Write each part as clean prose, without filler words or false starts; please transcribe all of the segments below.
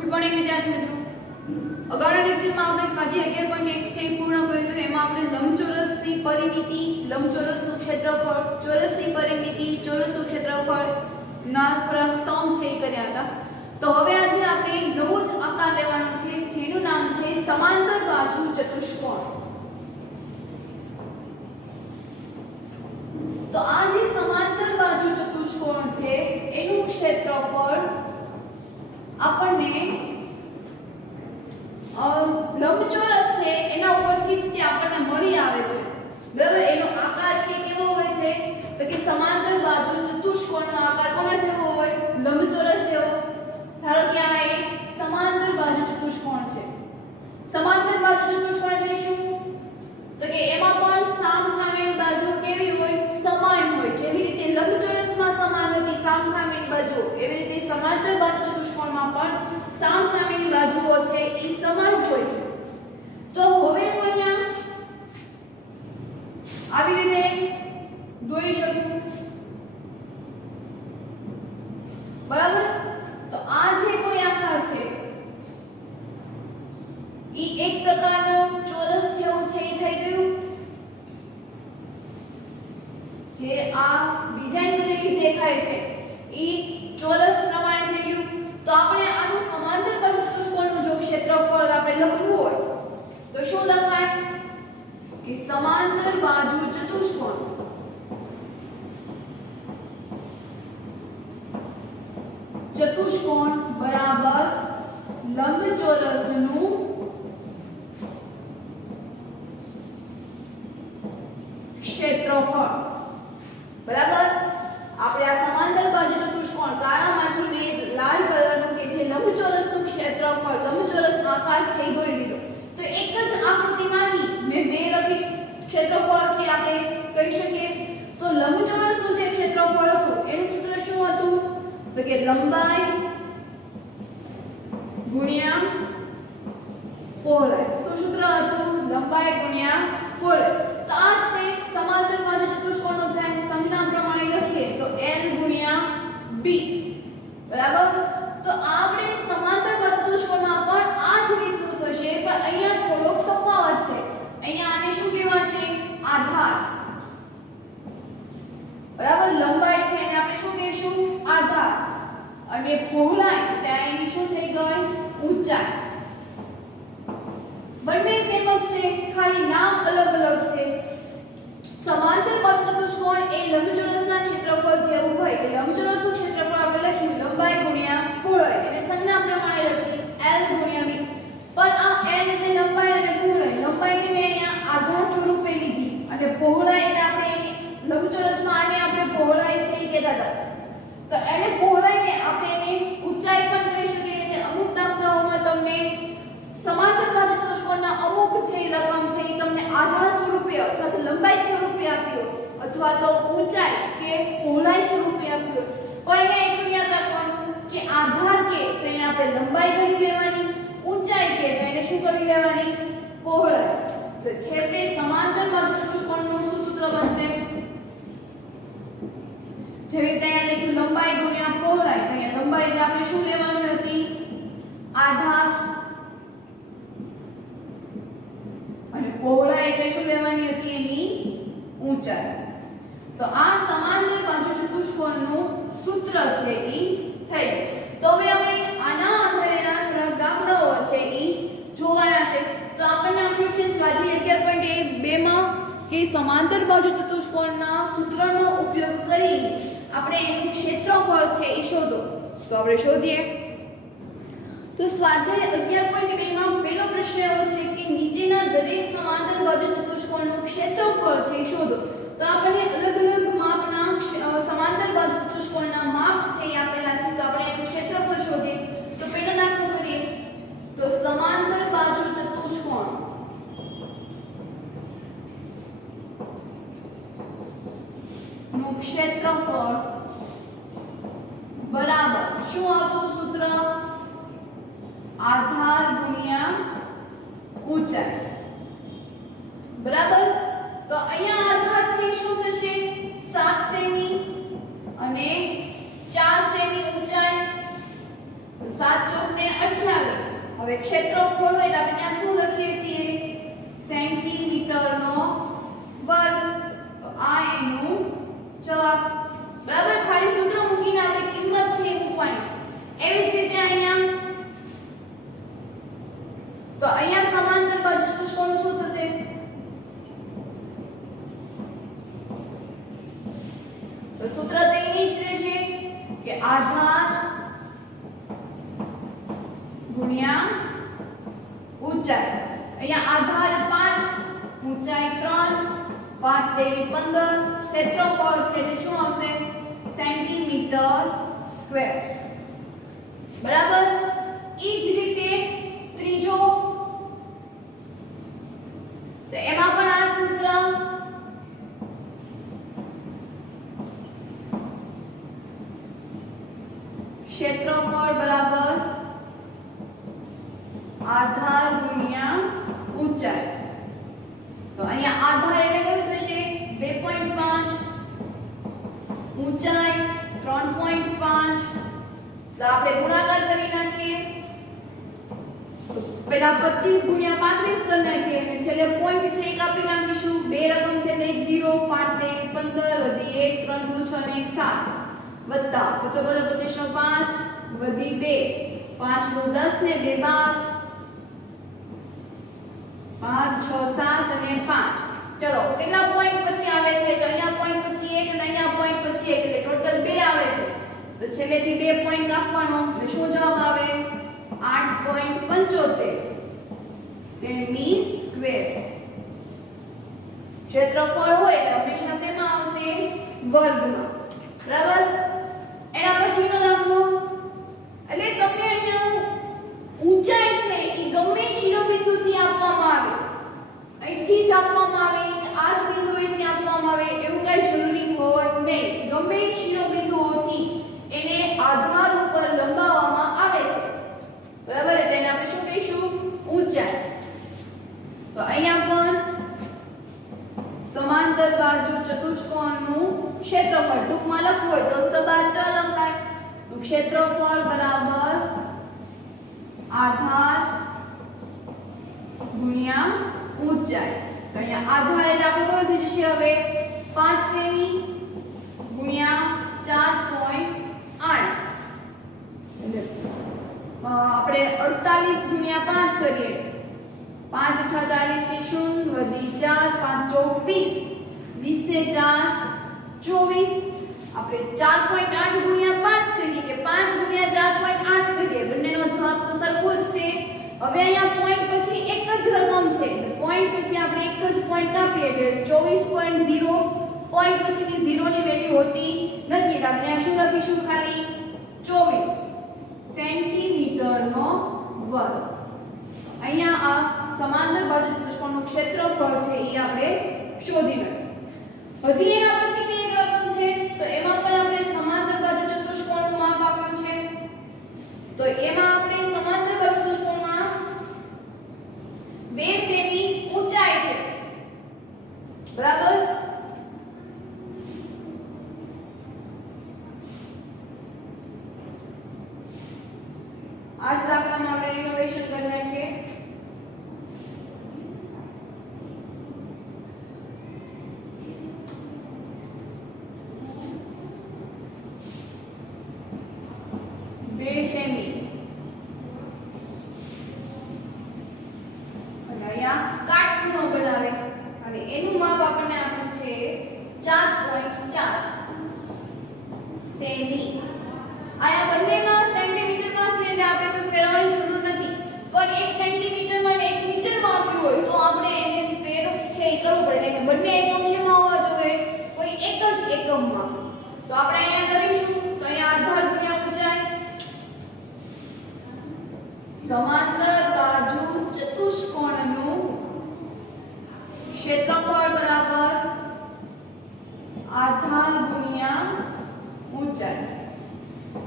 Good morning વિદ્યાર્થી મિત્રો. અગાઉના લેક્ચરમાં આપણે સ્વાધ્યાય 11.1 છે પૂર્ણ કર્યું હતું. એમાં આપણે લંબચોરસની પરિમિતિ, લંબચોરસનું ક્ષેત્રફળ, ચોરસની પરિમિતિ, ચોરસનું ક્ષેત્રફળ ના થોડાક સમ છે એ કર્યા હતા. તો હવે આજે આપણે નવો જ આકાર લેવાનો છે જેનું નામ છે સમાંતર બાજુ ચતુષ્કોણ. તો આ જે સમાંતર બાજુ ચતુષ્કોણ છે એનું ક્ષેત્રફળ આપણને લંબચોરસ છે એના ઉપરથી જ તે આપણને મળી આવે છે. બરાબર, એનો આકાર છે કેવો હોય છે તો કે સમાંતર બાજુ ચતુષ્કોણનો આકાર કોના જેવો હોય? લંબચોરસ જેવો. ધારો કે આ એક સમાંતર બાજુ ચતુષ્કોણ છે. સમાંતર બાજુ ચતુષ્કોણ એટલે શું? તો કે એમાં પણ સામસામેની બાજુ કેવી હોય? સમાન હોય. જેવી રીતે લંબચોરસમાં સમાન હતી સામસામેની બાજુ, એવી રીતે સમાંતર બાજુ ચતુષ્કોણમાં પણ સામસામેની બાજુઓ છે એ સમાન હોય છે. તો હવે હું અહીંયા આવી રીતે દોરી શકું. બરાબર, તો આ જે કોઈ આકાર છે એ એક પ્રકારનો ચોરસ જેવું છે એ થઈ ગયું. જે આ ડિઝાઇન કરેલી દેખાય છે એ ચોરસ પ્રમાણે થઈ ગયું. તો આપણે આનું સમાંતર બાજુ ચતુષ્કોણનું જો ક્ષેત્રફળ આપણે લખવું હોય તો શું લખાય? કે સમાંતર બાજુ ચતુષ્કોણ બરાબર લંબચોરસનું ક્ષેત્રફળ. બરાબર, આપણે આ સમાંતર બાજુ ચતુષ્કોણ કાળામાંથી મેં લાલ કલરનું કે જે લંબચોરસનું ક્ષેત્રફળ, લંબચોરસ આકાર છે એ દોરી લીધો. તો એક જ આકૃતિમાંથી મેં બે લખી ક્ષેત્રફળ છે આપણે કહી શકીએ. તો લંબચોરસનું જે ક્ષેત્રફળ હતું એનું સૂત્ર શું હતું? તો કે લંબાઈ ગુણ્યા પહોળાઈ. શું સૂત્ર હતું? લંબાઈ ગુણ્યા પહોળાઈ. તો આ છે સમાંતર બાજુ ચતુષ્કોણનો થાય. સંજ્ઞા પ્રમાણે લખીએ તો L ગુણ્યા B. બરાબર, તો આપણે સમાંતર બાજુ ચતુષ્કોણમાં પણ આ જ રીતનું થશે, પણ અહીંયા થોડોક તફાવત છે. અહીંયા આને શું કહેવાશે? આધાર. બરાબર, લંબાઈ છે એને આપણે શું કહીશું? આધાર. અને પહોળાઈ ત્યાં એની શું થઈ ગઈ? ઊંચાઈ. બંને સેમ જ છે, ખાલી નામ અલગ અલગ છે. સમાંતર બાજુ ચતુષ્કોણ એ લંબચોરસના ક્ષેત્રફળ જેવું હોય. લંબચોરસનું ક્ષેત્રફળ આપણે લખ્યું લંબાઈ ગુણ્યા પહોળાઈ, એટલે સંજ્ઞા પ્રમાણે લખી L ગુણ્યા B. પણ આ L એટલે લંબાઈ અને પહોળાઈ. લંબાઈને મેં અહીંયા આધાર સ્વરૂપે લીધી અને પહોળાઈ એટલે આપણે લંબચોરસમાં આને આપણે પહોળાઈ છે એ કહેતા હતા. તો એને પહોળાઈને આપણે એને ઊંચાઈ પણ કહી શકીએ. એટલે અમુક દાખલાઓમાં તમને સમાંતર બાજુ ચતુષ્કોણના અમુક જે રકમ છે એ તમને આધાર સ્વરૂપે અથવા તો લંબાઈ સ્વરૂપે આપ્યો અથવા તો ઊંચાઈ કે પહોળાઈ સ્વરૂપે આપ્યો. પણ અહીંયા એટલું યાદ રાખવાનું કે આધાર કે તો એને આપણે લંબાઈ ગણી લેવાની, ઊંચાઈ કે તો એને શું કરી લેવાની? પહોળાઈ. તો છેવટે સમાંતર બાજુ ચતુષ્કોણનું શું સૂત્ર બનશે? જેવી રીતે અહીંયા લખ્યું લંબાઈ ગુણ્યા પહોળાઈ. તો અહીંયા લંબાઈ એટલે આપણે શું લેવાનું હતી? આધાર. અને પહોળાઈ એટલે શું લેવાની હતી? એની ઊંચાઈ. તો આ સમાંતર બાજુ ચતુષ્કોણનું સૂત્ર છે એ થઈ. તો હવે આપણે આના આધારેના થોડા દાખલાઓ છે એ જોવાના છે. તો આપણને આપ્યું છે સ્વાધ્યાય 11.2 માં કે સમાંતર બાજુ ચતુષ્કોણના સૂત્રનો ઉપયોગ કરી આપણે એનું ક્ષેત્રફળ છે એ શોધો. તો આપણે શોધીએ. તો સ્વાધ્યાય 11.2 માં પહેલો પ્રશ્ન એવો છે કે નીચેના દરેક સમાંતર બાજુ ચતુષ્કોણનું ક્ષેત્રફળ છે એ શોધો. તો આપણને અલગ અલગ માપના સમાંતર બાજુ ચતુષ્કોણના માપ છે એ આપેલા છે. તો આપણે એનું ક્ષેત્રફળ શોધીએ. તો પહેલો દાખલો કરીએ. તો સમાંતર બાજુ ચતુષ્કોણ નું ક્ષેત્રફળ બરાબર શું આવતું સૂત્ર? આધાર ગુણ્યા ઊંચાઈ. બરાબર, તો અહીંયા આધાર છે શું થશે? 7 સેમી અને 4 સેમી ઊંચાઈ. 7 ચોક ને 28 હવે ક્ષેત્રફળ હોય એટલે આપણે શું લખીએ છીએ સેન્ટીમીટરનો વર્ગ તો આ એનું જવાબ બરાબર ખાલી સૂત્ર મૂકીને આપણે કિંમત છે એ મૂકવાની છે એવી જ રીતે અહીંયા તો અહીંયા સમાંતર બાજુ ચતુષ્કોણ શું થશે તો સૂત્ર તેની જ રહેશે કે આધાર ગુણ્યા ઊંચાઈ અહીંયા આધાર 5 ઊંચાઈ 3 5 તેરી 15 ક્ષેત્રફળ છે એટલે શું આવશે સેન્ટીમીટર સ્ક્વેર બરાબર ઈ જ રીતે ત્રીજો તો એમાં પણ આ સૂત્ર ક્ષેત્રફળ બરાબર આધાર ગુણ્યા ઊંચાઈ તો અહીંયા આધાર એટલે કયું થશે 2.5 ઊંચાઈ 3.5 તો આપણે ગુણાકાર કરી નાખીએ પહેલા 25 ગુણ્યા 35 કરી નાખીએ અને છેલ્લે પોઈન્ટ છે એક આપી નાખીશું બે રકમ છે એટલે 0 5 ને 15 વધી 1 3 2 6 ને 1 7 વત્તા 25 નો 5 વધી 2 5 નું 10 ને 2 12 5 6 7 અને 5 ચલો કેટલા પોઈન્ટ પછી આવે છે તો અહીંયા પોઈન્ટ પછી 1 અને અહીંયા પોઈન્ટ પછી 1 એટલે ટોટલ 2 આવે છે તો છેલ્લેથી 2 પોઈન્ટ આપવાનો એટલે શું જવાબ આવે 8.75 સેમી સ્ક્વેર ક્ષેત્રફળ હોય એટલે હંમેશા શેમાં આવશે વર્ગમાં બરાબર એના પછીનો દાખલો એટલે તમને અહીંયા ઊંચાઈ છે એ ગમે શિરોબિંદુથી આપવામાં આવે અહીંથી જ આપવામાં આવે આ જ બિંદુએથી આપવામાં આવે એવું કઈ જરૂરી હોય નહીં ગમે શિરોબિંદુઓથી એને આધાર ઉપર લંબાવવામાં આવે છે બરાબર એટલે એને આપણે શું કહીશું ઊંચાઈ તો અહીંયા પણ સમાંતર બાજુ ચતુષ્કોણનું ક્ષેત્રફળ ટૂંકમાં લખવું હોય તો સબાચા લખાય તો ક્ષેત્રફળ બરાબર આધાર ગુણ્યા ઊંચાઈ તો અહીંયા આધાર એટલે આપણો કયો થઈ જશે હવે 5 સેમી ગુણ્યા 4.8 એટલે આપણે 48 ગુણ્યા 5 કરીએ 5 * 40 ની 0 વધી 4 5 24 20 ને 4 24 આપણે 4.8 ગુણ્યા 5 કરીએ કે 5 ગુણ્યા 4.8 કરીએ બંનેનો જવાબ તો સરખો જ છે હવે અહીંયા પોઈન્ટ પછી એક જ રકમ છે પોઈન્ટ પછી આપણે એક જ પોઈન્ટ કાપીએ એટલે 24.0 પોઈન્ટ પછીની 0 ની વેલ્યુ હોતી નથી એટલે આપણે આ શું લખીશું ખાલી 24 સેન્ટીમીટરનો વર્ગ અહીંયા આ સમાંતર બાજુ ચતુષ્કોણનું ક્ષેત્રફળ છે એ આપણે શોધી નાખ્યું હજી એના પછીની એક રકમ છે તો એમાં પણ આપણે સમાંતર બાજુ ચતુષ્કોણનું માપ આપ્યું છે તો એમાં આપણે સમાંતર બાજુ ચતુષ્કોણમાં 2 સેમી ઊંચાઈ છે બરાબર આ જ દાખલામાં આપણે રિનોવેશન કરી નાખીએ સેમી અને અહીંયા કાટખૂણો બનાવે અને એનું માપ આપણને આપ્યું છે 4.4 સેમી આયા બંનેમાં સેન્ટીમીટરમાં છે એટલે આપણે તો ફેરવવાની જરૂર નથી પણ 1 સેન્ટીમીટરમાં અને 1 મીટરમાં આપ્યું હોય તો આપણે એને ફેર છે એ કરવું પડે કે બંને એકમ છેમાં હોવા જોઈએ કોઈ એક જ એકમમાં તો આપણે અહીંયા કરીશું તો અહીંયા આધાર ગુણ્યા ઊંચાઈ સમાંતર બાજુ ચતુષ્કોણનું ક્ષેત્રફળ બરાબર આધાર ગુણ્યા ઊંચાઈ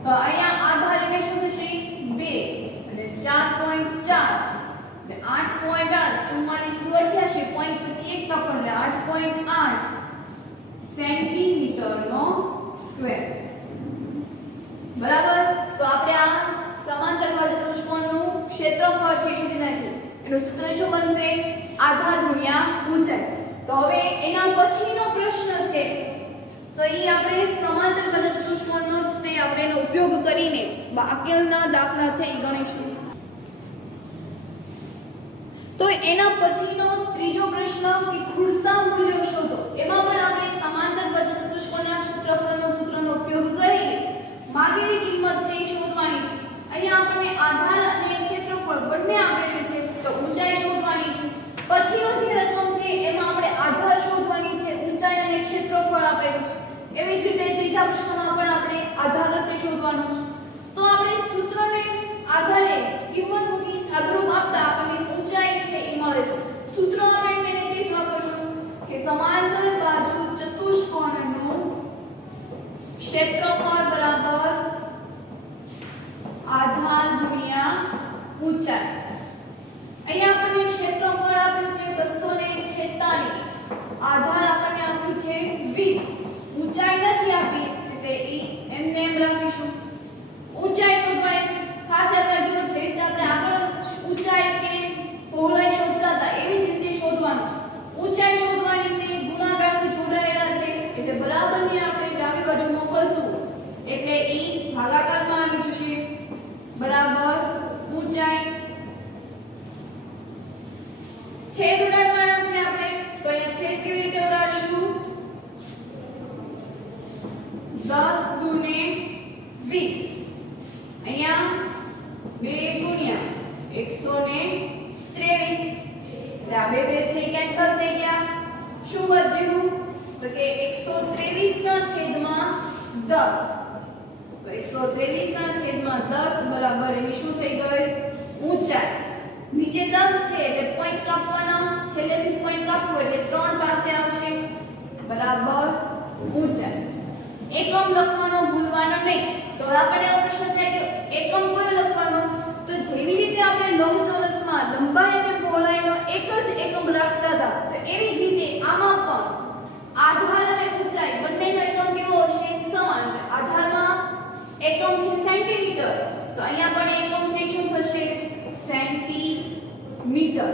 તો અહીંયા આધાર એટલે શું થશે 2 અને 4.4 એટલે 8.8 44 દુ 88 પોઈન્ટ પછી એક કાપડ એટલે 8.8 સેન્ટીમીટરનો સ્ક્વેર બરાબર તો આપણે આ સમાંતર બાજુ ચતુષ્કોણનું ક્ષેત્રફળ છે શોધી નાખ્યું. એનું સૂત્ર શું બનશે? આધાર ગુણ્યા ઊંચાઈ. તો હવે એના પછીનો પ્રશ્ન છે તો એ આપણે સમાંતર પંચચતુષ્કોણનો જ તે આપણે એનો ઉપયોગ કરીને બાકીના દાખલા છે એ ગણીશું. તો એના પછીનો ત્રીજો પ્રશ્ન કે ખૂટતા મૂલ્યો શોધો. એમાં પણ આપણે સમાંતર પંચચતુષ્કોણના ક્ષેત્રફળનો સૂત્રનો ઉપયોગ કરીને માગેલી કિંમત છે એ શોધવાની છે. અહીંયા આપણને આધાર અને ક્ષેત્રફળ બંને આપેલું છે તો ઊંચાઈ શોધવાની છે. પછીનો જે રકમ છે એમાં આપણે આધાર શોધવાની છે, ઊંચાઈ અને ક્ષેત્રફળ આપેલું છે. એવી જ રીતે ત્રીજા પ્રશ્નમાં પણ આપણે આધાર લખી શોધવાનો છે. તો આપણે સૂત્રને આધારે કિંમત મૂકી સાદુરૂપ આપતા આપણને ઊંચાઈ છે એ મળે છે. સૂત્ર આપણે તેને તે જ વાપરશું કે સમાંતર બાજુ ચતુષ્કોણનું ક્ષેત્રફળ બરાબર આધાર ગુણ્યા ઊંચાઈ. અહીંયા આપણને ક્ષેત્રફળ આપ્યું છે 246, આધાર આપણને આપ્યું છે 20, ઊંચાઈ નથી આપી એટલે એમને એમ રાખીશું. ઊંચાઈ શોધવાની છે. ખાસ યાદ રાખજો જે રીતે આપણે આગળ ઊંચાઈ કે પહોળાઈ શોધતા હતા એવી જ રીતે શોધવાનું છે. ઊંચાઈ શોધવાની છે, ગુણાકારથી જોડાયેલા છે એટલે બરાબરની આપણે ડાબી બાજુ મોકલશું એટલે એ ભાગાકારમાં આવી જશે. બરાબર ઊંચાઈ. છેદ ઉડાડવાના છે આપણે તો અહીંયા છેદ કેવી રીતે ઉડાડશું? 10 દુને 20. અહીંયા 2 ગુણ્યા 123. એટલે આ બે છે કેન્સલ થઈ ગયા. શું વધ્યું? તો કે 123 ના છેદમાં 10. તો 123 ના છેદમાં 10 બરાબર એની શું થઈ ગઈ? ઊંચાઈ. નીચે 10 છે એટલે પોઈન્ટ કાપવાના, છેલ્લેથી પોઈન્ટ કાપવો એટલે 3 પાસે આવશે. બરાબર ઊંચાઈ. એકમ લખવાનો ભૂલવાનો નહીં. તો આપણે એવો પ્રશ્ન થાય કે એકમ કયો લખવાનો? તો જેવી રીતે આપણે લંબચોરસમાં લંબાઈ અને પહોળાઈનો એક જ એકમ રાખતા હતા તો એવી જ રીતે આમાં પણ આધાર અને ઊંચાઈ બંનેનો એકમ કેવો હશે? સમાન. આધારમાં એકમ છે સેન્ટીમીટર તો અહીંયા પણ એકમ છે શું થશે? સેન્ટીમીટર.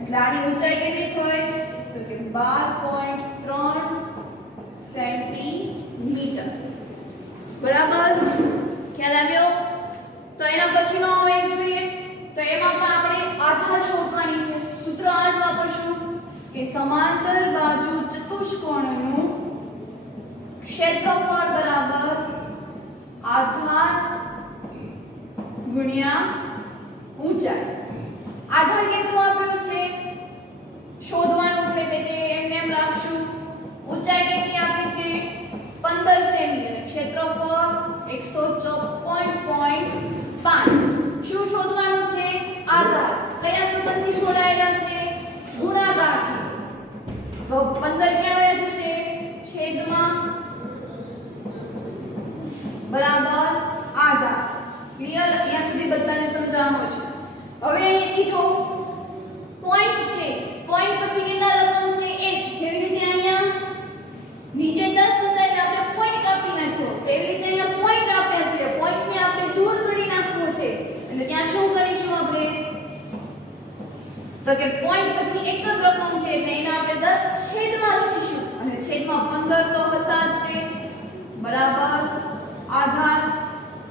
એટલે આની ઊંચાઈ કેટલી થાય? તો કે 12.3 સેન્ટીમીટર. બરાબર ખ્યાલ આવ્યો? તો એના પછીનો હવે જોઈએ તો એમાં પણ આપણે આધાર શોધવાની છે. સૂત્ર આ જ વાપરશું કે સમાંતર બાજુ ચતુષ્કોણનું ક્ષેત્રફળ બરાબર આધાર ગુણ્યા ઊંચાઈ. આધાર કેટલું આપ્યું છે શોધવાનું છે એટલે તે એમને એમ રાખશું. ઊંચાઈ કેટલી આપી છે? 15 સેમી. ક્ષેત્રફળ 154.5. શું શોધવાનું છે? આધાર. કયા સંબંધથી જોડાયેલા છે? ગુણાકારથી. તો 15 ક્યાં વયા જશે? છેદમાં બરાબર આધાર. ક્લિયર? અહીંયા સુધી બધાને સમજાવવાનું છે. હવે અહીંથી જો પોઈન્ટ છે, પોઈન્ટ પછી કેટલા રકમ છે? 1. જેવી રીતે અહીંયા નીચે 10 હતા એટલે આપણે પોઈન્ટ કાપી નાખ્યો. એવી રીતે અહીંયા પોઈન્ટ આપ્યા છે, પોઈન્ટને આપણે દૂર કરી નાખવો છે એટલે ત્યાં શું કરીશું આપણે? તો કે પોઈન્ટ પછી એક જ રકમ છે એટલે એને આપણે 10 છેદમાં લખીશું અને છેદમાં 15 તો હતા જ તે. બરાબર આધાર.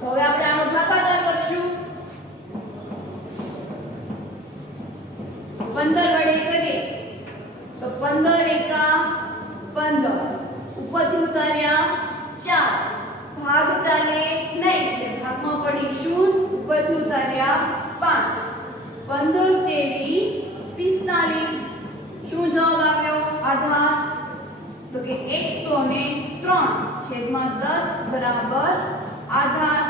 તો હવે આપણે આનો ભાગાકાર કરશું. 15 વડે કરીએ તો 15 એકા 15. ઉપરથી ઉતાર્યા 4. ભાગ ચાલે નહીં એટલે ભાગમાં પડી 0. ઉપરથી ઉતાર્યા 5. 15 તેરી 45. શું જવાબ આવ્યો? આધાર. તો કે 103 છેદમાં 10 બરાબર આધાર.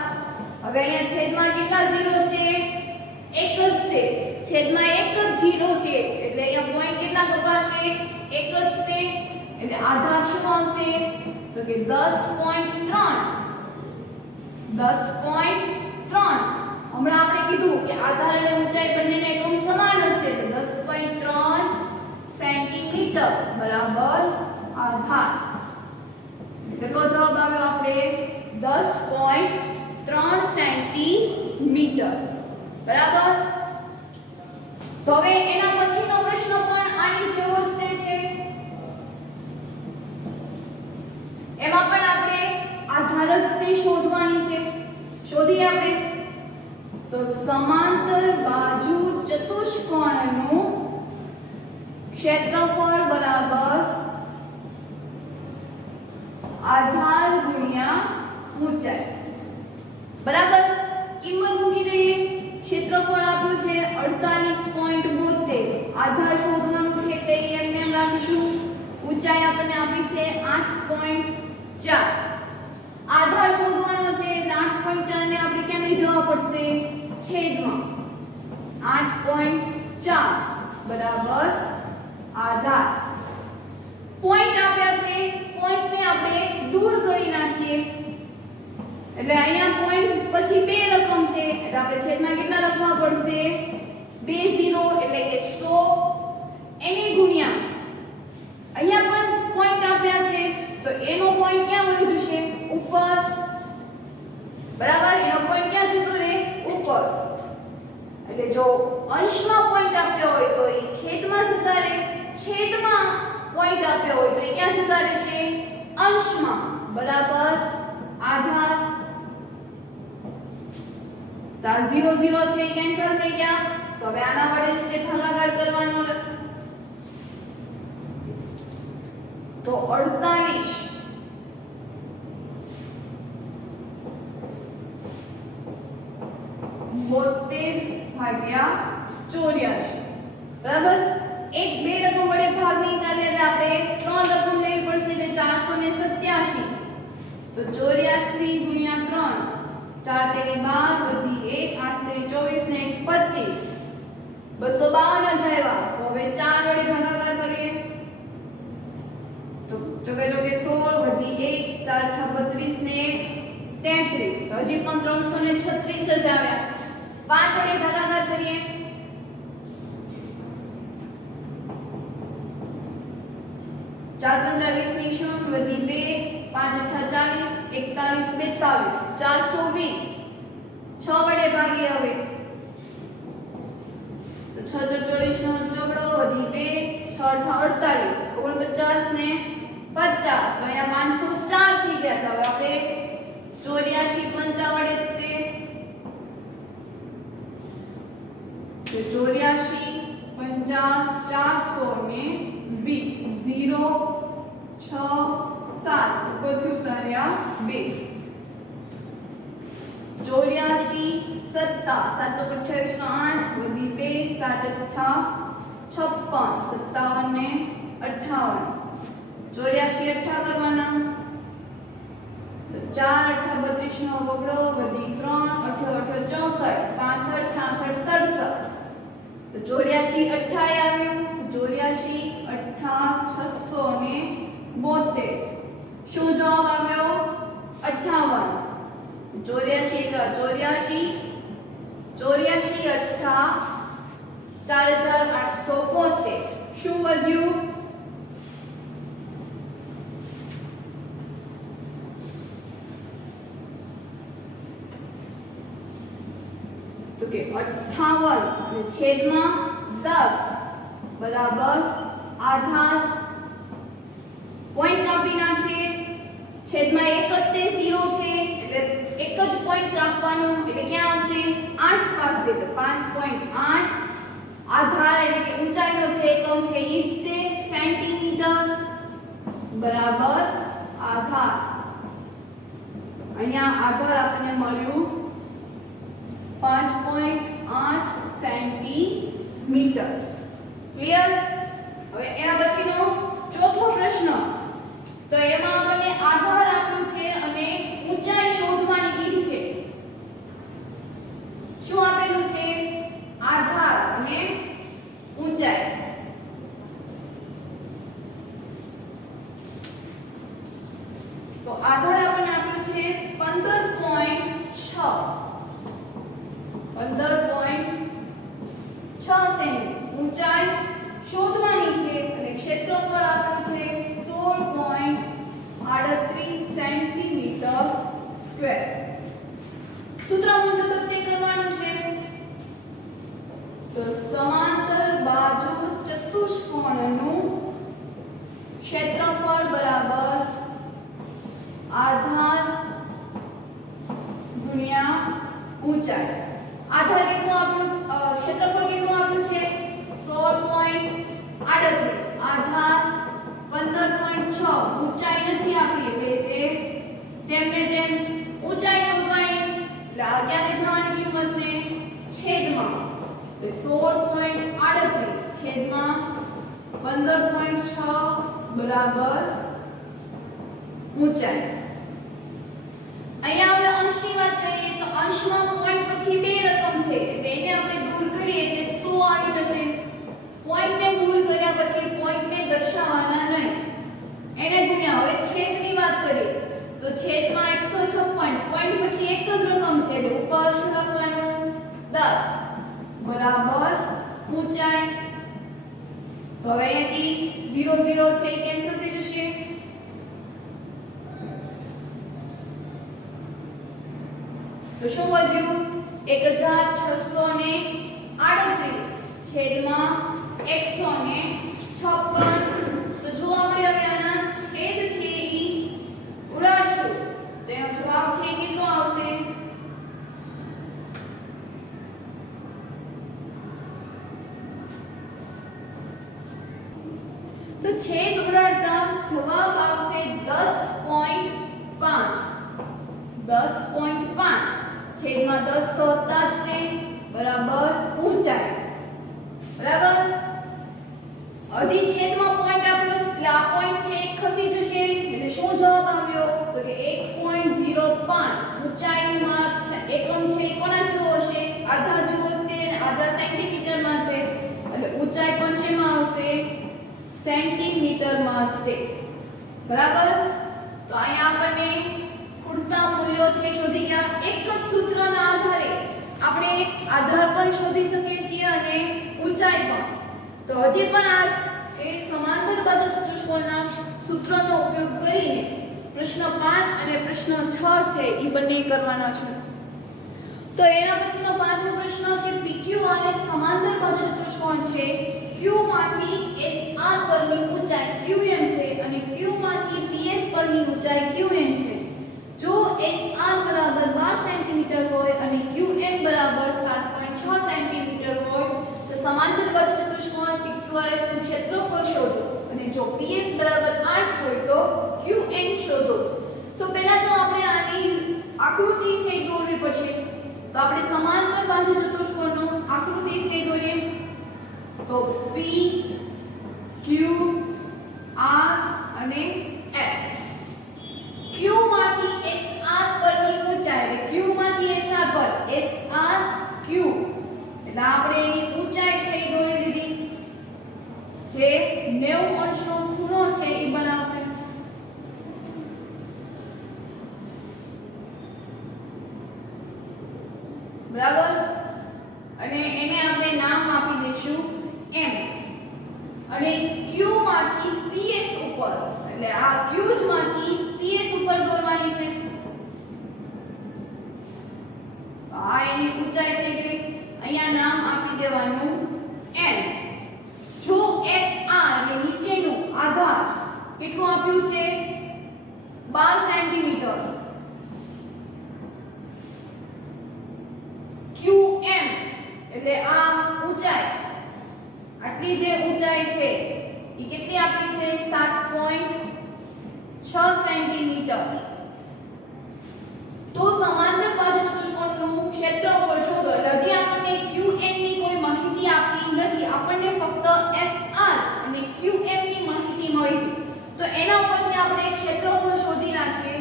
હવે અહીંયા છેદમાં કેટલા 0 છે? એક જ છે. છેદમાં એક જ 0 છે એટલે અહીંયા પોઈન્ટ કેટલા કપાશે? એક જ છે એટલે આધાર શું આવશે? તો કે 10.3. 10.3. હમણાં આપણે કીધું કે આધાર અને ઊંચાઈ બંનેના એકમ સમાન હશે તો 10.3 સેન્ટીમીટર બરાબર આધાર. કેટલો જવાબ આવ્યો આપણે? 10.3 સેન્ટીમીટર. મીટર. બરાબર. તો હવે એના પછીનો પ્રશ્ન પણ આની જેવો જ છે. એમાં પણ આપણે આધાર જ તે શોધવાની છે. શોધીએ આપણે. તો સમાંતર બાજુ ચતુષ્કોણનું ક્ષેત્રફળ બરાબર આધાર ગુણ્યા ઊંચાઈ. બરાબર. કિંમત મૂકી દઈએ. ક્ષેત્રફળ આપ્યું છે 48.72. આધાર શોધવાનું છે એટલે એમને એમ રાખીશું. ઊંચાઈ આપણને આપી છે 8.4. આધાર શોધવાનો છે એટલે 8.4 ને આપણે ક્યાં લઈ જવા પડશે? છેદમાં. 8.4 બરાબર આધાર. પોઈન્ટ આપ્યા છે, પોઈન્ટ ને આપણે દૂર કરી નાખીએ. એટલે અહીંયા પોઈન્ટ પછી બે રકમ છે એટલે આપણે છેદમાં કેટલા લખવા પડશે? 2 0 એટલે કે 100 એને ગુણ્યા અહીંયા પણ પોઈન્ટ આપ્યા છે તો એનો પોઈન્ટ ક્યાં વયો જશે? ઉપર. બરાબર. એનો પોઈન્ટ ક્યાં જતો રહે? ઉપર. એટલે જો અંશમાં પોઈન્ટ આપ્યો હોય તો એ છેદમાં જતા રહે. છેદમાં પોઈન્ટ આપ્યો હોય તો એ ક્યાં જતા રહે છે? અંશમાં. બરાબર આધાર. તો 0 0 છે એ કેન્સલ થઈ ગયા. તો હવે આના વડે સ્ટેપ ભાગાકાર કરવાનો. તો 48 72 ભાગ્યા 84. બરાબર. એક બે રકમ વડે ભાગ નહીં ચાલે એટલે આપણે ત્રણ રકમ લેવી પડશે એટલે 487. તો 84 ગુણ્યા 3 4 તેરી 12 વધી 1 8 તેરી 24 ને 25 252 જ આવ્યા. તો હવે 4 વડે ભાગાકાર કરીએ. તો જોકે 16 વધી 1 4 32 ને 33. તો હજી પણ 336 જ આવ્યા. 5 વડે ભાગાકાર કરીએ. 4 25 ની 0 વધી 2 5 8 40 41 42 420. 6 વડે ભાગીએ હવે. તો 6 24 નો ચોગડો વધી 2 6 48 49 ને 50. તો અહીંયા 504 થઈ ગયા. તો હવે આપણે 84 5 વડે તે તો 84 5 420 0 6 7 ઉપરથી ઉતાર્યા 2 84 7 7 28 નો 8 વધી 2 7 8 56 57 ને 58. 84 8 કરવાના. તો 4 8 32 નો બગડો વધી 3 8 8 64 65 66 67. તો 84 8 આવ્યું. 84 8 672. શું જવાબ આવ્યો? 58. 84 84 84 8 4872. શું વધ્યું? તો કે 58 છેદમાં 10 બરાબર આધાર. પોઈન્ટ કાપી નાખીએ. છેદમાં એક જ તે 0 છે એટલે એક જ પોઈન્ટ કાપવાનો એટલે ક્યાં આવશે? 8 પાસે. તો 5.8 આધાર એટલે કે ઊંચાઈનો જે એકમ છે ઈ જ તે સેન્ટીમીટર બરાબર આધાર. અહીંયા આધાર આપણને મળ્યું 5.8 સેન્ટીમીટર. ક્લિયર? હવે એના પછીનો ચોથો પ્રશ્ન. તો એમાં આપણને આધાર આપ્યું છે અને ઊંચાઈ શોધવાની કીધી છે. શું આપેલું છે? આધાર અને ઊંચાઈ. તો આધાર આપણને આપ્યું છે 15.6 સેમી. ઊંચાઈ શોધવાની છે અને ક્ષેત્રફળ આપ્યું છે 16.38 સેન્ટીમીટર સ્ક્વેર. સૂત્ર મુજબ તે કરવાનું તો સમાંતર બાજુ ચતુષ્કોણનું ક્ષેત્રફળ બરાબર આધાર ગુણ્યા ઊંચાઈ. આધાર કેટલું આપ્યું, ક્ષેત્રફળ કેટલું આપ્યું છે 16.38, આધાર 15.6, ઊંચાઈ નથી આપી એટલે તે તેમને તેમ ઊંચાઈ શોધવાની છે. એટલે આગળ જવાની કિંમતને છેદમાં એટલે 16.38 છેદમાં 15.6 બરાબર ઊંચાઈ. અહીંયા હવે અંશની વાત કરીએ તો અંશમાં પોઈન્ટ પછી બે રકમ છે એટલે એને આપણે દૂર કરીએ એટલે 100 આવી જશે. પોઈન્ટને દૂર કર્યા પછી પોઈન્ટને દર્શાવવાના નહીં, એને ગુણ્યા. હવે છેદની વાત કરીએ તો છેદમાં 156, પોઈન્ટ પછી એક જ રકમ છે એટલે ઉપર શું લખવાનું 10 બરાબર ઊંચાઈ. તો હવે અહીંથી 0 0 છે એ કેન્સલ થઈ જશે. તો શું વધ્યું 1638 છેદમાં 156. તો જો આપણે હવે આના છેદ છે ઈ ઉડાડશું તો એનો જવાબ છે કેટલો આવશે? તો છેદ ઉડાડતા જવાબ આવશે 10.5. 10.5 છેદમાં 10 તો હતા જ તે બરાબર ઊંચાઈ. બરાબર. હજી છેદમાં પોઈન્ટ આપ્યો છે એટલે આ પોઈન્ટ છે એક ખસી જશે એટલે શું જવાબ આવ્યો તો કે 1.05. ઊંચાઈમાં એકમ છે એ કોના જેવો હશે? આધાર જેવો તે આધાર સેન્ટીમીટરમાં છે એટલે ઊંચાઈ પણ શેમાં આવશે? સેન્ટીમીટરમાં જ તે. બરાબર. તો અહીંયા આપણને પૂરતા મૂલ્યો છે શોધી ગયા. એક જ સૂત્રના આધારે આપણે આધાર પણ શોધી શકીએ છીએ અને ઊંચાઈ પણ. તો હજી પણ આજ એ સમાંતર બાજુ ચતુષ્કોણના સૂત્રનો ઉપયોગ કરીને પ્રશ્ન 5 અને પ્રશ્ન 6 છે એ બંને કરવાના છે. તો એના પછીનો પાંચમો પ્રશ્ન કે PQ અને સમાંતર બાજુ ચતુષ્કોણ છે. Q માંથી SR પરની ઊંચાઈ QM છે અને Q માંથી PS પરની ઊંચાઈ QN છે. જો SR બરાબર 12 સેન્ટીમીટર હોય અને QM બરાબર 7.6 સેન્ટીમીટર હોય તો સમાંતર બાજુ ચતુષ્કોણ PQRS નું ક્ષેત્રફળ શોધો અને જો PS બરાબર 8 હોય તો QN શોધો. તો પહેલા તો આપણે આની આકૃતિ છે એ દોરવી પડશે. તો આપણે સમાંતર બાજુ ચતુષ્કોણનો આકૃતિ છે એ દોરીએ. તો P Q R અને S. Q માંથી SR પરની ઊંચાઈ એટલે Q માંથી SR પર SR Q એટલે આપણે એની ઊંચાઈ છે એ દોરી દીધી જે 90 અંશનો ખૂણો છે એ બનાવશે. બરાબર. અને એને આપણે નામ આપી દઈશું M. અને Q માંથી PS ઉપર એટલે આ Q જ માંથી PS ઉપર દોરવાની છે. આ એની ઊંચાઈ થઈ ગઈ. અહીંયા નામ આપી દેવાનું M. જો SR એટલે નીચેનું આધાર કેટલું આપ્યું છે 12 સેન્ટીમીટર. QM એટલે આ ઊંચાઈ આટલી જે ઊંચાઈ છે એ કેટલી આપી છે 7.6 સેન્ટીમીટર. તો સમાંતર બાજુ ચતુષ્કોણનું ક્ષેત્રફળ શોધો. એટલે હજી આપણને QN ની કોઈ માહિતી આપી નથી, આપણને ફક્ત SR અને QM ની માહિતી મળી છે. તો એના ઉપરથી આપણે ક્ષેત્રફળ શોધી નાખીએ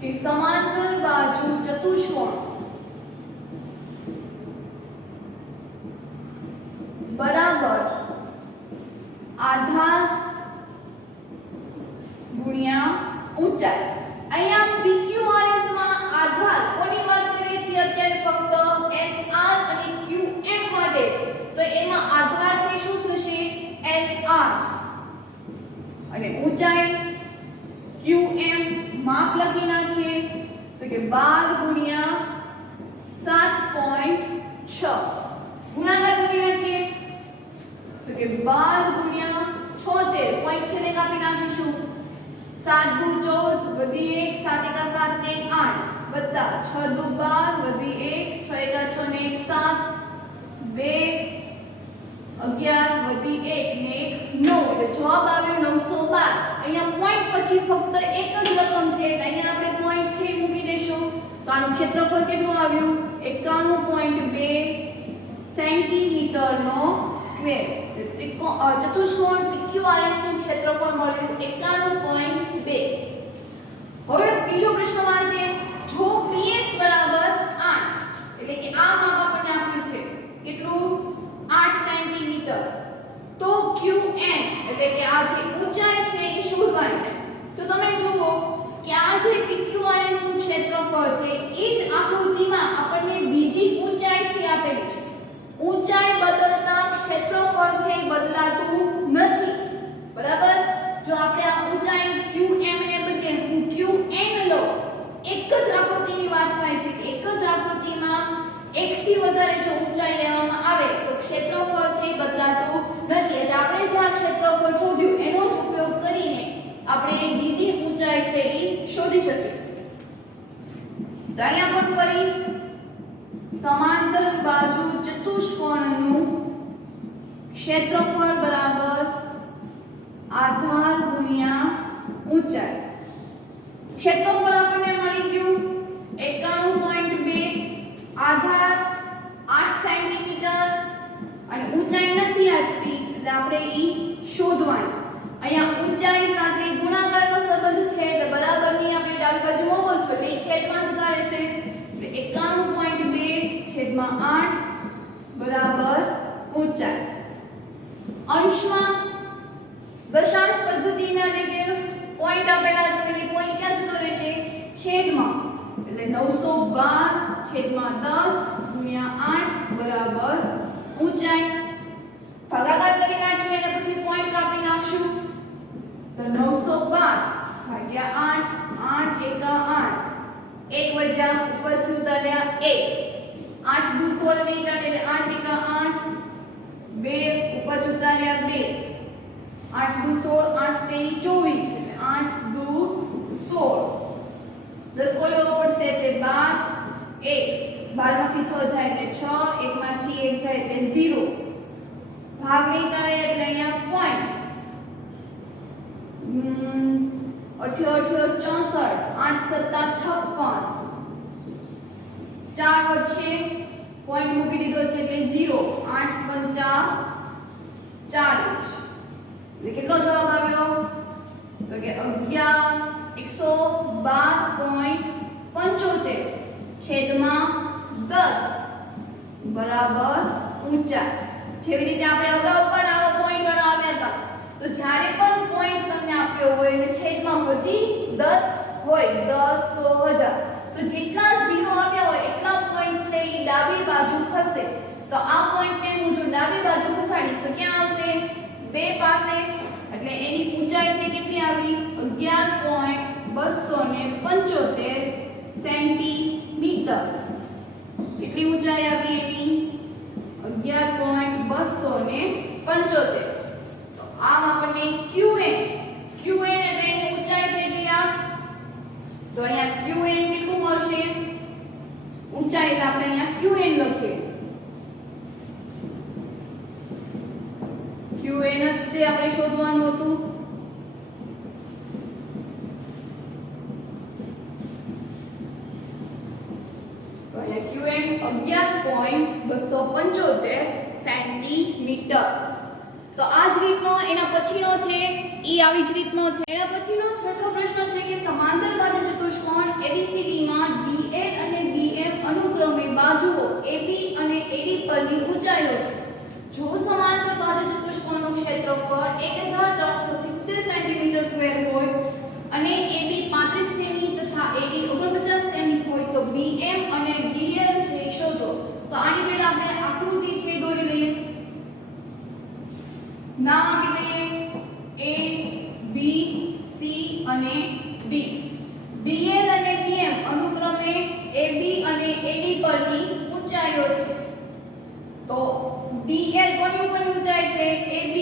કે સમાંતર બાજુ ચતુષ્કોણ બરાબર આધાર ગુણ્યા ઊંચાઈ. અહીંયા PQRS માં આધાર કોની વાત કરીએ છીએ અત્યારે ફક્ત SR અને QM માટે. તો એમાં આધાર છે શું થશે SR અને ઊંચાઈ QM માપ લખી નાખીએ તો કે 12 ગુણ્યા 7.6 ગુણાકાર કે 12 ગુણ્યા 76 પોઈન્ટ છેલ્લે કાપી નાખીશું 7 દુ 14 વધી 1 7 એકા 7 ને 1 8 વત્તા 6 દુ 12 વધી 1 6 એકા 6 ને 1 7 2 11 વધી 1 ને 1 9 એટલે જવાબ આવ્યો 912 અહીંયા પોઈન્ટ પછી ફક્ત એક જ રકમ છે એટલે અહીંયા આપણે પોઈન્ટ છે મૂકી દેશું તો આનું ક્ષેત્રફળ કેટલું આવ્યું 91.2 સેન્ટીમીટર નો સ્ક્વેર ચતુષ્કોણ PQRS નું ક્ષેત્રફળ મળ્યું 91.2 હવે બીજો પ્રશ્ન વાંચે જો PS બરાબર 8 એટલે કે આ માપ આપણને આપ્યું છે કેટલું 8 સેન્ટીમીટર તો QN એટલે કે આ જે ઊંચાઈ છે એ શોધવાની છે તો તમે જુઓ કે આ જે PQRS નું ક્ષેત્રફળ છે એ જ આકૃતિમાં આપણને બીજી ઊંચાઈ છે આપેલી છે ઊંચાઈ બદલતા ક્ષેત્રફળ છે એ બદલાતું નથી બરાબર જો આપણે આ ઊંચાઈ QM ને બદલે હું QN લો એક જ આકૃતિની વાત થાય છે કે એક જ આકૃતિમાં એકથી વધારે જો ઊંચાઈ લેવામાં આવે તો ક્ષેત્રફળ છે એ બદલાતું નથી એટલે આપણે જે આ ક્ષેત્રફળ શોધ્યું એનો જ ઉપયોગ કરીને આપણે બીજી ઊંચાઈ છે એ શોધી શકીએ તો અહીંયા પણ ફરી સમાંતર બાજુ ચતુષ્કોણનું ક્ષેત્રફળ બરાબર આધાર ગુણ્યા ઊંચાઈ ક્ષેત્રફળ આપણને મળી ગયું 91.2 આધાર 8 સેન્ટીમીટર અને ઊંચાઈ નથી આપી એટલે આપણે ઈ શોધવાની અહીંયા ઊંચાઈ સાથે ગુણાકારનો સંબંધ છે એટલે બરાબરની આપણે ડાબી બાજુ મોકલશું એટલે છેદમાં જતા રહેશે એટલે 91.2 છેદમાં 8 બરાબર ઊંચાઈ અંશમાં દશાંશ પદ્ધતિના લીધે પોઈન્ટ આપેલા છે એટલે પોઈન્ટ ક્યાં જતો રહેશે છેદમાં એટલે 912 છેદમાં 10 ગુણ્યા 8 બરાબર ઊંચાઈ ભાગાકાર કરી નાખીએ અને પછી પોઈન્ટ કાપી નાખશું તો 912 ભાગ્યા 8 8 એકા 8 1 વધ્યા ઉપરથી ઉતાર્યા 1 8 દુ 16 નહીં ચાલે એટલે 8 એકા 8 2 ઉપરથી ઉતાર્યા 2 8 દુ 16 8 તેરી 24 એટલે 8 દુ 16 10 કોલો પડશે એટલે 12 1 12 માંથી 6 જાય એટલે 6 1 માંથી 1 જાય એટલે 0 ભાગ નહીં ચાલે એટલે અહીંયા પોઈન્ટ 88 64 8 7 56 4 વચ્ચે પોઈન્ટ મૂકી દીધો છે એટલે 0 8 5 40 એટલે કેટલો જવાબ આવ્યો તો કે 112.75 છેદમાં 10 બરાબર ઊંચાઈ જેવી રીતે આપણે અગાઉ પણ આવો પોઈન્ટ બનાવ્યા હતા તો જ્યારે પણ પોઈન્ટ તમને આપ્યો હોય અને છેદમાં હજી 10 હોય 10 100 1000 તો જેટલા 0 આવ્યા હોય એટલા પોઈન્ટ છે એ ડાબી બાજુ ખસે તો આ પોઈન્ટને હું જો ડાબી બાજુ ખસાડીશ તો ક્યાં આવશે 2 પાસે એટલે એની ઊંચાઈ છે કેટલી આવી 11.275 સેન્ટીમીટર કેટલી ઊંચાઈ આવી એની 11.275 તો આમ આપણને QN એટલે એની ઊંચાઈ કેટલી આ તો અહીંયા QN કેટલું મળશે ઊંચાઈ એટલે આપણે અહીંયા QN લખીએ QN જ તે આપણે શોધવાનું હતું તો અહીંયા QN 11.275 સેન્ટીમીટર તો આ જ રીતનો એના પછીનો છે ઈ આવી જ રીતનો છે એના પછીનો છઠ્ઠો પ્રશ્ન છે કે સમાંતર બાજુ ચતુષ્કોણ ABCD માં DL અને BM અનુક્રમે બાજુઓ AB અને AD પરની ઊંચાઈઓ છે જો સમાંતર બાજુ ચતુષ્કોણનું ક્ષેત્રફળ 1470 સેન્ટીમીટર સ્ક્વેર હોય અને AB 35 સેમી તથા AD 49 સેમી હોય તો BM અને DL છે શોધો તો આની પહેલા આપણે આકૃતિ છે દોરી લઈએ નામ આપી દઈએ A B C અને D DL અને BM અનુક્રમે AB અને AD પરની ઊંચાઈઓ છે તો DL કોની ઉપરની ઊંચાઈ છે AB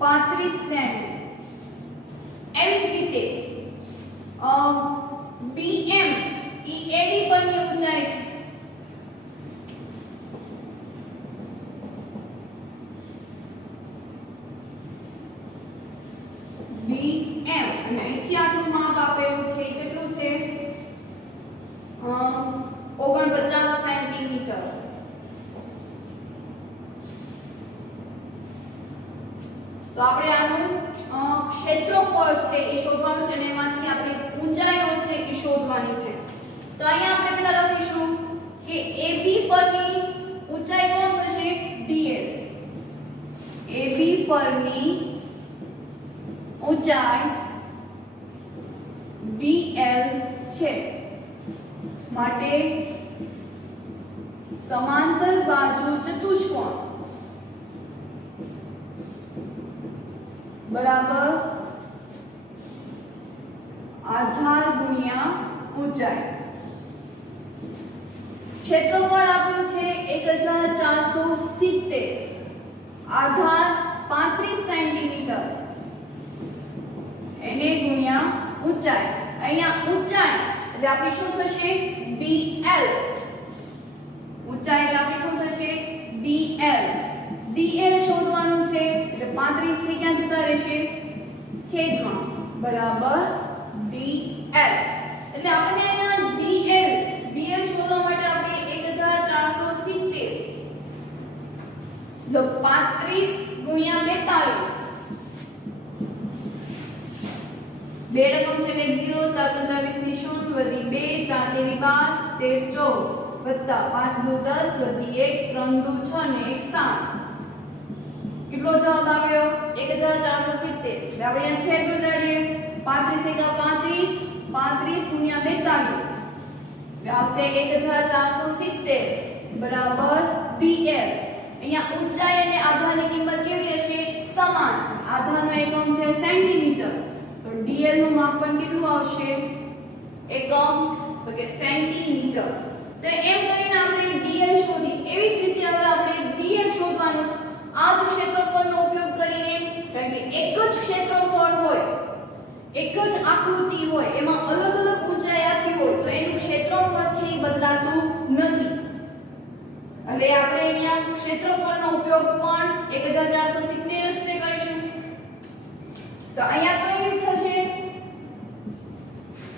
35 સેમી. એવી જ રીતે BM ઈ AD પરની ઊંચાઈ છે. BM અને અહીંથી આટલું માપ આપેલું છે એ કેટલું છે 49 સેન્ટીમીટર. તો આપણે આનું ક્ષેત્રફળ છે એ શોધવાનું છે અને એમાંથી આપણે ઊંચાઈઓ છે એ શોધવાની છે. તો અહીંયા આપણે પહેલા લખીશું કે AB પરની ઊંચાઈ કોણ થશે DL. AB પરની ઊંચાઈ DL છે માટે સમાંતર બાજુ ચતુષ્કોણ બરાબર આધાર ગુણ્યા ઊંચાઈ. ક્ષેત્રફળ આપ્યું છે 1470, આધાર 35 સેન્ટીમીટર એને ગુણ્યા ઊંચાઈ. અહીંયા ઊંચાઈ એટલે આપણી શું થશે DL. ઊંચાઈ એટલે આપણી શું થશે DL. DL શોધવાનું છે એટલે 35 થી ક્યાં જતા રહેશે છેદમાં બરાબર DL. એટલે આપણે અહીંયા DL શોધવા માટે આપણે 1470 લો 35 ગુણ્યા 42. બે રકમ છે એટલે 0 4 25 ની 0 વધી 2 4 તેરી 5 13 14 વત્તા 5 દુ 10 વધી 1 3 દુ 6 ને 1 7. કેટલો જવાબ આવ્યો 1470. એટલે આપણે અહીંયા છેદ ઉડાડીએ 35 એકા 35 35 ગુણ્યા 42 એટલે આવશે 1470 બરાબર DL. અહીંયા ઊંચાઈ અને આધારની કિંમત કેવી હશે સમાન. આધારનો એકમ છે સેન્ટીમીટર તો DL નું માપ પણ કેટલું આવશે એકમ તો કે સેન્ટીમીટર. તો એમ કરીને આપણે DL શોધી. એવી જ રીતે હવે આપણે BM શોધવાનું છે. આ જ ક્ષેત્રફળનો ઉપયોગ કરીને કારણ કે એક જ ક્ષેત્રફળ હોય એક જ આકૃતિ હોય એમાં અલગ અલગ ઊંચાઈ આપી હોય તો એનું ક્ષેત્રફળ છે એ બદલાતું નથી. એટલે આપણે અહીંયા ક્ષેત્રફળનો ઉપયોગ પણ 1470 જ કરીશું. તો અહીંયા કઈ થશે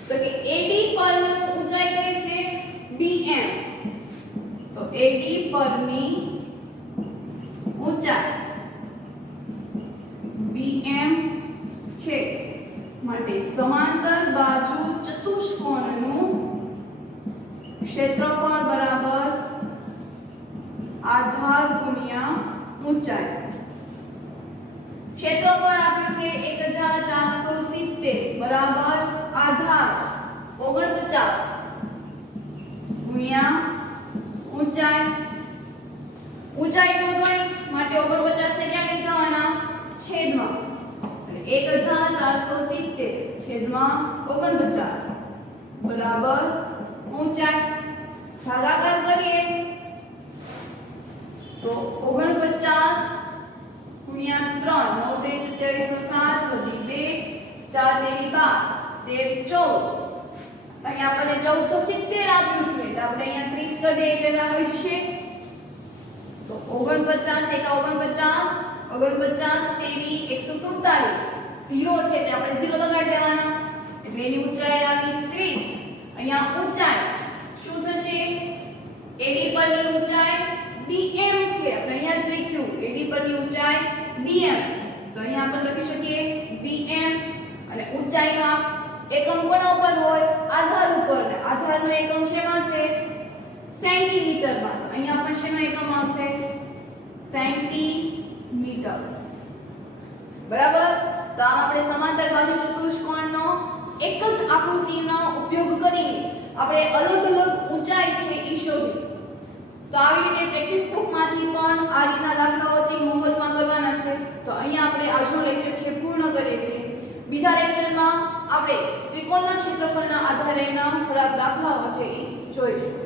તો કે AD પરની ઊંચાઈ કઈ છે BM. તો AD પરની ઊંચાઈ BM છે માટે સમાંતર બાજુ ચતુષ્કોણનું ક્ષેત્રફળ બરાબર આધાર ગુણ્યા ઊંચાઈ. ક્ષેત્રફળ આપ્યું છે 1470 બરાબર આધાર 49 ગુણ્યા ઊંચાઈ. ઊંચાઈ શોધવાની માટે 49 ને ક્યાં લઈ જવાના છેદમાં એટલે 1470 છેદમાં 49 બરાબર ઊંચાઈ. ભાગાકાર કરીએ તો 49 ગુણ્યા 3 9 23 27 વધી 2 4 તેરી 12 13 14. અહીંયા આપણને 1470 આપ્યું છે તો આપણે અહીંયા 30 કરી દઈએ એટલે આવી જશે. તો 49 એકા 49 49 તેરી 147 0 છે એટલે આપણે 0 લગાડી દેવાના એટલે એની ઊંચાઈ આવી 30. અહીંયા ઊંચાઈ શું થશે AD પરની ઊંચાઈ BM છે આપણે અહીંયા જ લખ્યું AD પરની ઊંચાઈ BM. તો અહીંયા આપણે લખી શકીએ BM અને ઊંચાઈનો એકમ કોના ઉપર હોય આધાર ઉપર. આધારનો એકમ શેમાં છે સેન્ટીમીટરમાં. તો અહીંયા પણ શેનો એકમ આવશે સેન્ટીમીટર બરાબર. તો આપણે સમાંતર બાજુ ચતુષ્કોણનો એક જ આકૃતિનો ઉપયોગ કરીને આપણે અલગ અલગ ઊંચાઈ છે એ શોધી. તો આવી રીતે પ્રેક્ટિસ બુકમાંથી પણ આ રીતના દાખલાઓ છે હોમવર્કમાં કરવાના છે. તો અહીંયા આપણે આજનો લેક્ચર છે પૂર્ણ કરીએ છીએ. બીજા લેક્ચરમાં આપણે ત્રિકોણના ક્ષેત્રફળના આધારેના થોડાક દાખલાઓ છે એ જોઈશું.